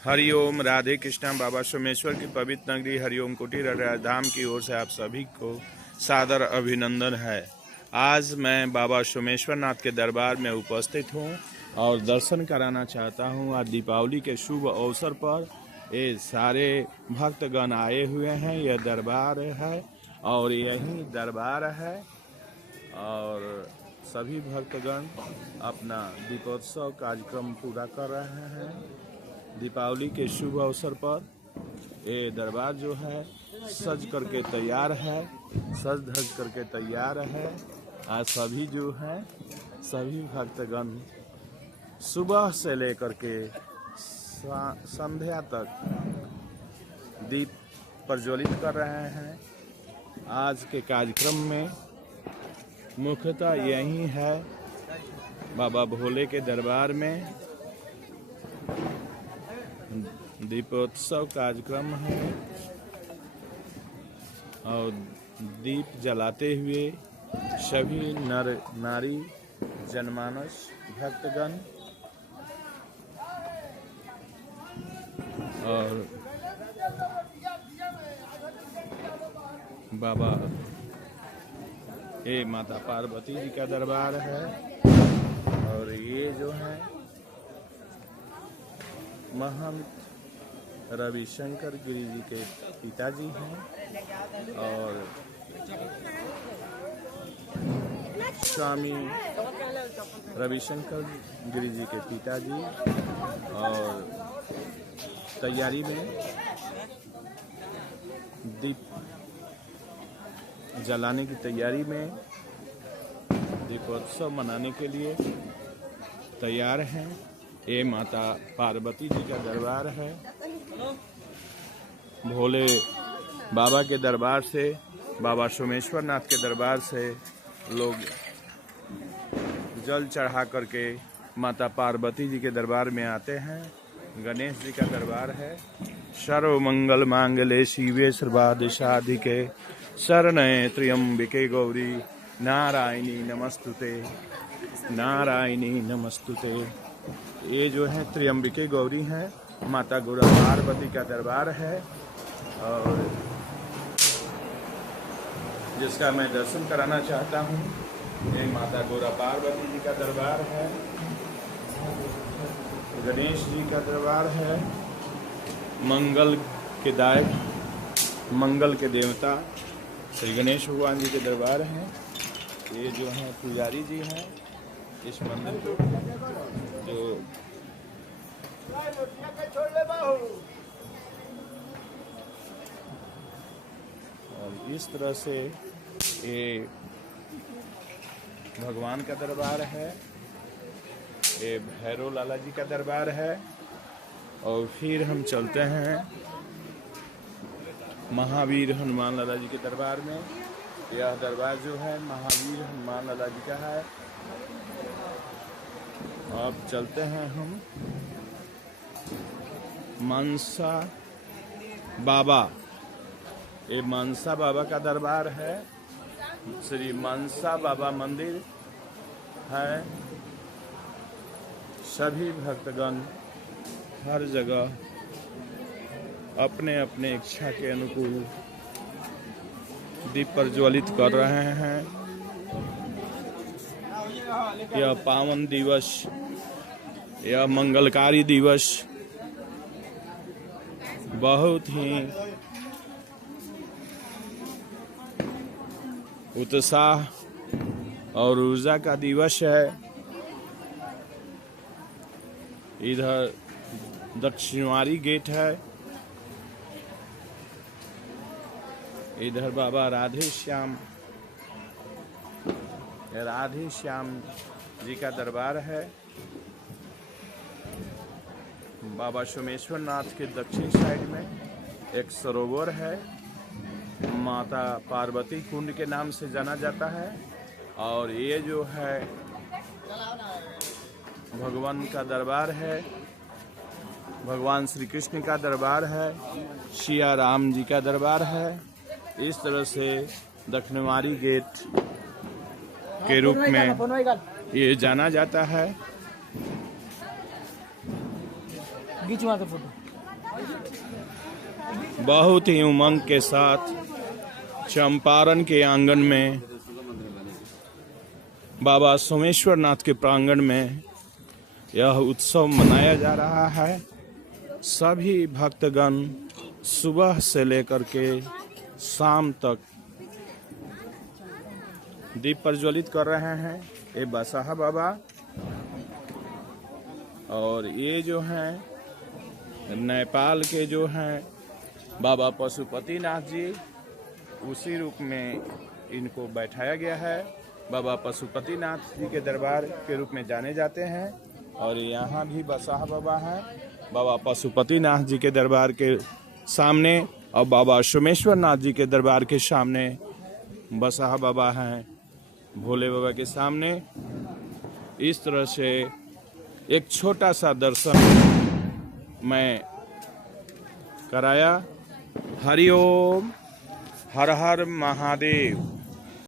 हरिओम। राधे कृष्णा। बाबा सोमेश्वर की पवित्र नगरी हरिओम कुटीर धाम की ओर से आप सभी को सादर अभिनंदन है। आज मैं बाबा सोमेश्वर नाथ के दरबार में उपस्थित हूँ और दर्शन कराना चाहता हूँ। आज दीपावली के शुभ अवसर पर ये सारे भक्तगण आए हुए हैं। यह दरबार है और यही दरबार है और सभी भक्तगण अपना दीपोत्सव कार्यक्रम पूरा कर रहे हैं। दीपावली के शुभ अवसर पर ये दरबार जो है सज करके तैयार है, सज धज करके तैयार है। आज सभी जो है सभी भक्तगण सुबह से लेकर के संध्या तक दीप प्रज्वलित कर रहे हैं। आज के कार्यक्रम में मुख्यतः यही है बाबा भोले के दरबार में दीपोत्सव कार्यक्रम है और दीप जलाते हुए सभी नर नारी जनमानस भक्तगण और बाबा ये माता पार्वती जी का दरबार है और ये जो है महंत रविशंकर गिरी जी के पिताजी हैं और स्वामी रविशंकर गिरी जी के पिताजी और तैयारी में दीप जलाने की तैयारी में दीपोत्सव मनाने के लिए तैयार हैं। ये माता पार्वती जी का दरबार है। भोले बाबा के दरबार से, बाबा सोमेश्वर नाथ के दरबार से लोग जल चढ़ा करके माता पार्वती जी के दरबार में आते हैं। गणेश जी का दरबार है। सर्व मंगल मांगले शिवे सर्वार्थ साधिके शरण्ये त्र्यंबके गौरी नारायणी नमस्तुते, नारायणी नमस्तुते। ये जो है त्र्यंबके गौरी है, माता गौरा पार्वती का दरबार है और जिसका मैं दर्शन कराना चाहता हूँ। ये माता गौरा पार्वती जी का दरबार है, गणेश जी का दरबार है, मंगल के दायक, मंगल के देवता श्री गणेश भगवान जी के दरबार हैं। ये जो है पुजारी जी हैं इस मंदिर को, जो और इस तरह से ये भगवान का दरबार है। ये भैरव लाला जी का दरबार है और फिर हम चलते हैं महावीर हनुमान लाला जी के दरबार में। यह दरबार जो है महावीर हनुमान लाला जी का है। अब चलते हैं हम मनसा बाबा। ये मनसा बाबा का दरबार है। श्री मनसा बाबा मंदिर है। सभी भक्तगण हर जगह अपने अपने इच्छा के अनुकूल दीप प्रज्वलित कर रहे हैं। यह पावन दिवस, यह मंगलकारी दिवस बहुत ही उत्साह और ऊर्जा का दिवस है। इधर दक्षिणवारी गेट है, इधर बाबा राधे श्याम जी का दरबार है। बाबा सोमेश्वर नाथ के दक्षिण साइड में एक सरोवर है, माता पार्वती कुंड के नाम से जाना जाता है। और ये जो है भगवान का दरबार है, भगवान श्री कृष्ण का दरबार है, सिया राम जी का दरबार है। इस तरह से दक्षिणवारी गेट के रूप में ये जाना जाता है। खींचवा दो फोटो। बहुत ही उमंग के साथ चंपारण के आंगन में, बाबा सोमेश्वर नाथ के प्रांगण में यह उत्सव मनाया जा रहा है। सभी भक्तगण सुबह से लेकर के शाम तक दीप प्रज्वलित कर रहे हैं। ये बसाहा बाबा और ये जो हैं नेपाल के जो हैं बाबा पशुपतिनाथ जी, उसी रूप में इनको बैठाया गया है। बाबा पशुपतिनाथ जी के दरबार के रूप में जाने जाते हैं। और यहाँ भी बसाहा बाबा हैं, बाबा पशुपतिनाथ जी के दरबार के सामने, और बाबा सोमेश्वर नाथ जी के दरबार के सामने बसाहा बाबा हैं, भोले बाबा के सामने। इस तरह से एक छोटा सा दर्शन मैं कराया। हरि ओम, हर हर महादेव।